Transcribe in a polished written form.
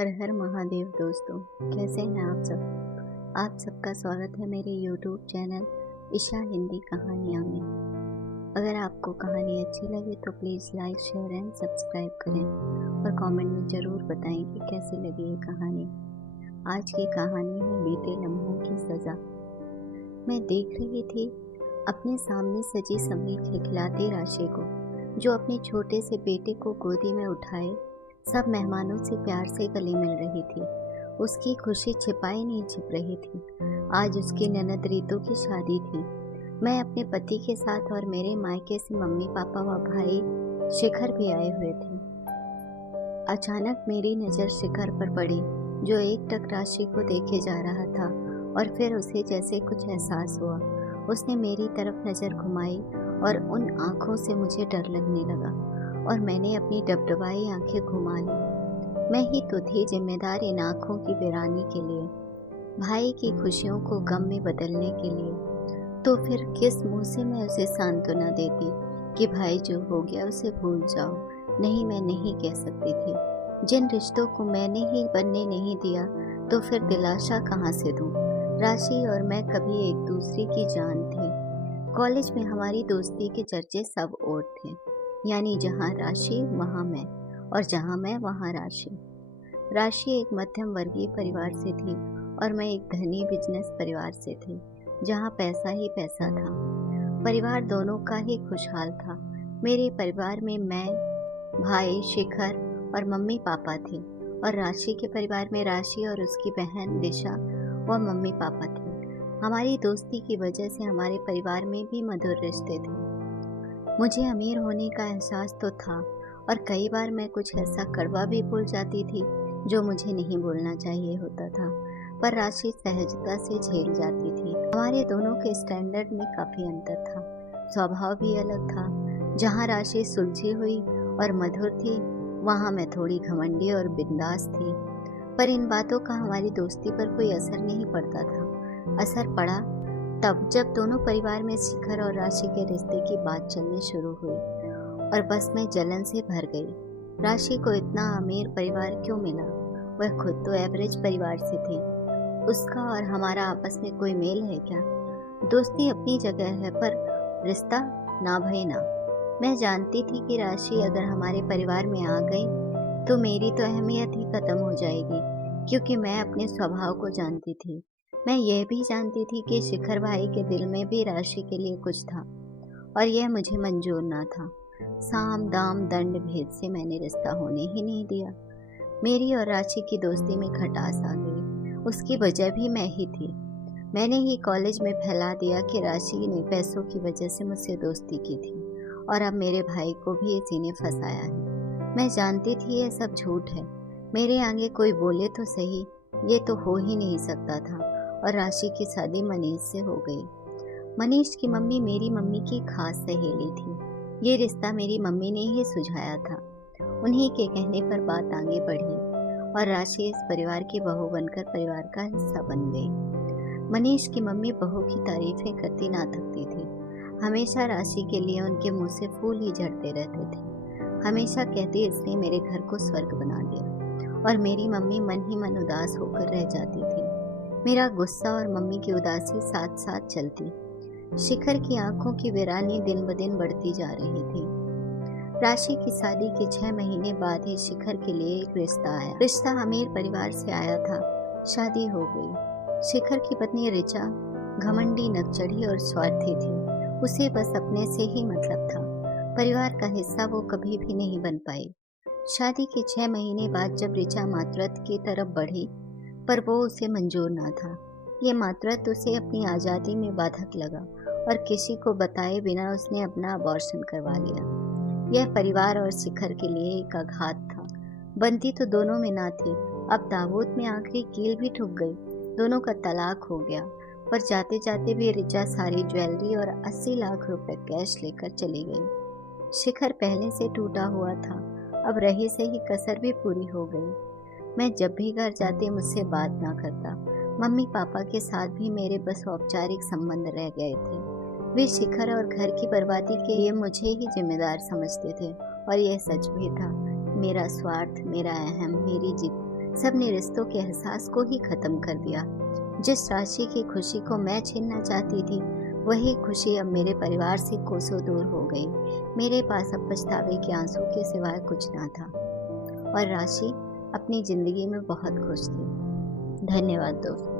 हर हर महादेव दोस्तों, कैसे हैं आप सब। आप सबका स्वागत है मेरे YouTube चैनल ईशा हिंदी कहानियाँ में। अगर आपको कहानी अच्छी लगे तो please like share and subscribe करें और कमेंट में ज़रूर बताएं कि कैसी लगी ये कहानी। आज की कहानी है बीते लम्हों की सज़ा। मैं देख रही थी अपने सामने सजी संवरी खिलखिलाती राशि को, जो अपने छोटे से बेटे को गोदी में उठाए सब मेहमानों से प्यार से गले मिल रही थी। उसकी खुशी छिपाई नहीं छिप रही थी। आज उसकी ननद रीतू की शादी थी। मैं अपने पति के साथ और मेरे मायके से मम्मी पापा व भाई शिखर भी आए हुए थे। अचानक मेरी नज़र शिखर पर पड़ी, जो एकटक राशि को देखे जा रहा था और फिर उसे जैसे कुछ एहसास हुआ। उसने मेरी तरफ नज़र घुमाई और उन आँखों से मुझे डर लगने लगा और मैंने अपनी डबडबाई आंखें घुमा ली। मैं ही तो थी जिम्मेदार इन आँखों की वीरानी के लिए, भाई की खुशियों को गम में बदलने के लिए। तो फिर किस मुंह से मैं उसे सांत्वना देती कि भाई जो हो गया उसे भूल जाओ। नहीं, मैं नहीं कह सकती थी। जिन रिश्तों को मैंने ही बनने नहीं दिया तो फिर दिलासा कहाँ से दूँ। राशि और मैं कभी एक दूसरे की जान थे। कॉलेज में हमारी दोस्ती के चर्चे सब ओर थे, यानी जहाँ राशि वहाँ मैं और जहाँ मैं वहाँ राशि। राशि एक मध्यम वर्गीय परिवार से थी और मैं एक धनी बिजनेस परिवार से थी, जहाँ पैसा ही पैसा था। परिवार दोनों का ही खुशहाल था। मेरे परिवार में मैं, भाई शिखर और मम्मी पापा थे, और राशि के परिवार में राशि और उसकी बहन दिशा व मम्मी पापा थे। हमारी दोस्ती की वजह से हमारे परिवार में भी मधुर रिश्ते थे। मुझे अमीर होने का एहसास तो था और कई बार मैं कुछ ऐसा कड़वा भी बोल जाती थी जो मुझे नहीं बोलना चाहिए होता था, पर राशि सहजता से झेल जाती थी। हमारे दोनों के स्टैंडर्ड में काफ़ी अंतर था, स्वभाव भी अलग था। जहाँ राशि सुलझी हुई और मधुर थी, वहाँ मैं थोड़ी घमंडी और बिंदास थी। पर इन बातों का हमारी दोस्ती पर कोई असर नहीं पड़ता था। असर पड़ा तब जब दोनों परिवार में शिखर और राशि के रिश्ते की बात चलनी शुरू हुई और बस मैं जलन से भर गई। राशि को इतना अमीर परिवार क्यों मिला? वह खुद तो एवरेज परिवार से थी। उसका और हमारा आपस में कोई मेल है क्या? दोस्ती अपनी जगह है, पर रिश्ता ना भई ना। मैं जानती थी कि राशि अगर हमारे परिवार में आ गई तो मेरी तो अहमियत ही खत्म हो जाएगी, क्योंकि मैं अपने स्वभाव को जानती थी। मैं यह भी जानती थी कि शिखर भाई के दिल में भी राशि के लिए कुछ था और यह मुझे मंजूर ना था। साम दाम दंड भेद से मैंने रिश्ता होने ही नहीं दिया। मेरी और राशि की दोस्ती में खटास आ गई। उसकी वजह भी मैं ही थी। मैंने ही कॉलेज में फैला दिया कि राशि ने पैसों की वजह से मुझसे दोस्ती की थी और अब मेरे भाई को भी इसी ने फंसाया है। मैं जानती थी यह सब झूठ है। मेरे आगे कोई बोले तो सही, ये तो हो ही नहीं सकता था। और राशि की शादी मनीष से हो गई। मनीष की मम्मी मेरी मम्मी की खास सहेली थी। ये रिश्ता मेरी मम्मी ने ही सुझाया था। उन्हीं के कहने पर बात आगे बढ़ी और राशि इस परिवार की बहू बनकर परिवार का हिस्सा बन गई। मनीष की मम्मी बहू की तारीफें करती ना थकती थी। हमेशा राशि के लिए उनके मुंह से फूल ही झड़ते रहते थे। हमेशा कहती इसने मेरे घर को स्वर्ग बना दिया, और मेरी मम्मी मन ही मन उदास होकर रह जाती थी। मेरा गुस्सा और मम्मी की उदासी साथ साथ चलती। शिखर की आंखों की वीरानी दिन ब दिन बढ़ती जा रही थी। राशि की शादी के 6 महीने बाद ही शिखर के लिए एक रिश्ता आया। रिश्ता अमीर परिवार से आया था। शादी हो गई। शिखर की पत्नी ऋचा घमंडी, नकचढ़ी और स्वार्थी थी। उसे बस अपने से ही मतलब था। परिवार का हिस्सा वो कभी भी नहीं बन पाई। शादी के 6 महीने बाद जब ऋचा मातृत्व की तरफ बढ़ी, पर वो उसे मंजूर ना था। ये मातृत्व उसे अपनी आज़ादी में बाधक लगा और किसी को बताए बिना उसने अपना अबॉर्शन करवा लिया। यह परिवार और शिखर के लिए एक आघात था। बनती तो दोनों में ना थी। अब ताबूत में आखिरी कील भी ठुक गई। दोनों का तलाक हो गया, पर जाते जाते भी ऋचा सारी ज्वेलरी और 80 लाख रुपए कैश लेकर चली गई। शिखर पहले से टूटा हुआ था, अब रही से ही कसर भी पूरी हो गई। मैं जब भी घर जाती मुझसे बात ना करता। मम्मी पापा के साथ भी मेरे बस औपचारिक संबंध रह गए थे। वे शिखर और घर की बर्बादी के लिए मुझे ही जिम्मेदार समझते थे, और यह सच भी था। मेरा स्वार्थ, मेरा अहम, मेरी जिद सबने रिश्तों के एहसास को ही खत्म कर दिया। जिस राशि की खुशी को मैं छीनना चाहती थी, वही खुशी अब मेरे परिवार से कोसों दूर हो गई। मेरे पास अब पछतावे के आंसू के सिवाय कुछ ना था और राशि अपनी जिंदगी में बहुत खुश थी। धन्यवाद दोस्तों।